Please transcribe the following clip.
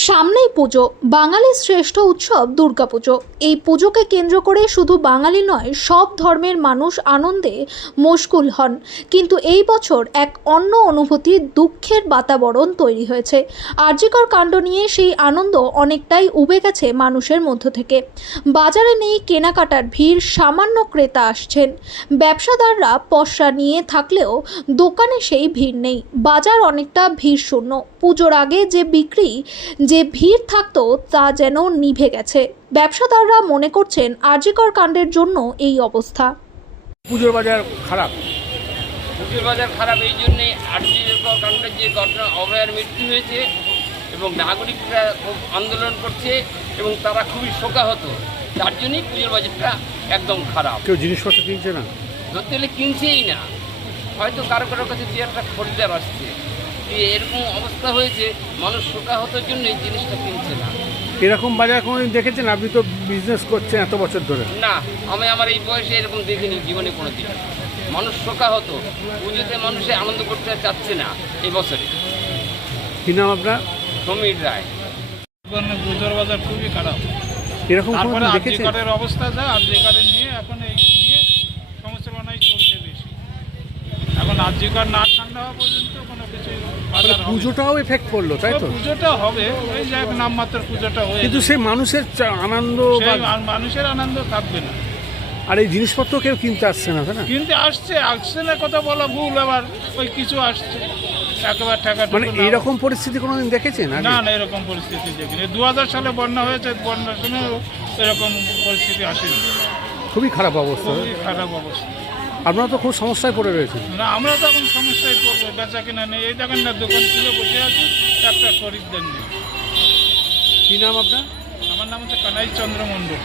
সামনেই পুজো, বাঙালির শ্রেষ্ঠ উৎসব দুর্গাপুজো। এই পুজোকে কেন্দ্র করে শুধু বাঙালি নয়, সব ধর্মের মানুষ আনন্দে মশগুল হন। কিন্তু এই বছর এক অন্য অনুভূতি, দুঃখের বাতাবরণ তৈরি হয়েছে। আরজিকর কাণ্ড নিয়ে সেই আনন্দ অনেকটাই উবে গেছে মানুষের মধ্য থেকে। বাজারে নেই কেনাকাটার ভিড়, সামান্য ক্রেতা আসছেন। ব্যবসাদাররা পসরা নিয়ে থাকলেও দোকানে সেই ভিড় নেই। বাজার অনেকটা ভিড় শূন্য। পুজোর আগে যে ভিড় থাকতো তা যেন নিভে গেছে। ব্যবসাদাররা মনে করছেন আরজিকর কাণ্ডের জন্য এই অবস্থা। পুজোর বাজার খারাপ। পুজোর বাজার খারাপ এই জন্যেই আরজিকর কাণ্ডের যে ঘটনা, অভয়ার মৃত্যু হয়েছে এবং নাগরিকরা খুব আন্দোলন করছে এবং তারা খুবই শোকাহত। তার জন্যই পুজোর বাজারটা একদম খারাপ। কেউ জিনিসপত্র কিনছে না, ধরতে গেলে কিনছেই না। হয়তো কারো কারোর কাছে দু একটা খরিদ্দার আসছে। এরকম অবস্থা হয়েছে, মানুষ শোকাহতের জন্য এই জিনিসটা কিনছে না। এরকম বাজার কোনোদিন দেখেছেন? আপনি তো বিজনেস করছেন এত বছর ধরে। না, আমি আমার এই বয়সে এরকম দেখিনি জীবনে কোনো দিন। মানুষ শোকাহত, পুজোতে মানুষে আনন্দ করতে চাচ্ছে না এই বছরে। কি নাম আপনার? সমীর রায়। পুজোর বাজার খুবই খারাপ। এরকম তারপরে কোনোদিন দেখেছেন? আরজিকরের অবস্থা যা, আরজিকরের নিয়ে এখন এই নিয়ে সমস্যাবানাই চলছে বেশি। এখন আরজিকর না ঠান্ডা হওয়া পর্যন্ত কোনো কিছু বাজার হবে না। পুজোটাও এফেক্ট করলো, তাই তো? পুজোটা হবে, ওই যে নামমাত্র পুজোটা হয়ে কিন্তু সেই মানুষের আনন্দ মানুষের আনন্দ থাকবে না। আর এই জিনিসপত্র কেউ কিনতে আসছে না, তাই না? কিন্তু আসছে না কথা বলা ভুল। আবার ওই কিছু আসছে একেবারে টাকা মানে এইরকম পরিস্থিতি কোনোদিন দেখেছেন? না, এরকম পরিস্থিতি দেখিনি। 2000 সালে বন্যা হয়েছে, বন্যার সময় এরকম পরিস্থিতি আসেনি। খুবই খারাপ অবস্থা। খুবই খারাপ অবস্থা। আপনারা তো খুব সমস্যায় পড়ে রয়েছেন। না, আমরা তো এখন সমস্যায় পড়বো, বেচা কিনা নেই। এই দেখেন না, দোকান খুলে বসে আছি, একটা খরিদ্দার নেই। কি নাম আপনার? আমার নাম হচ্ছে কানাই চন্দ্র মণ্ডল।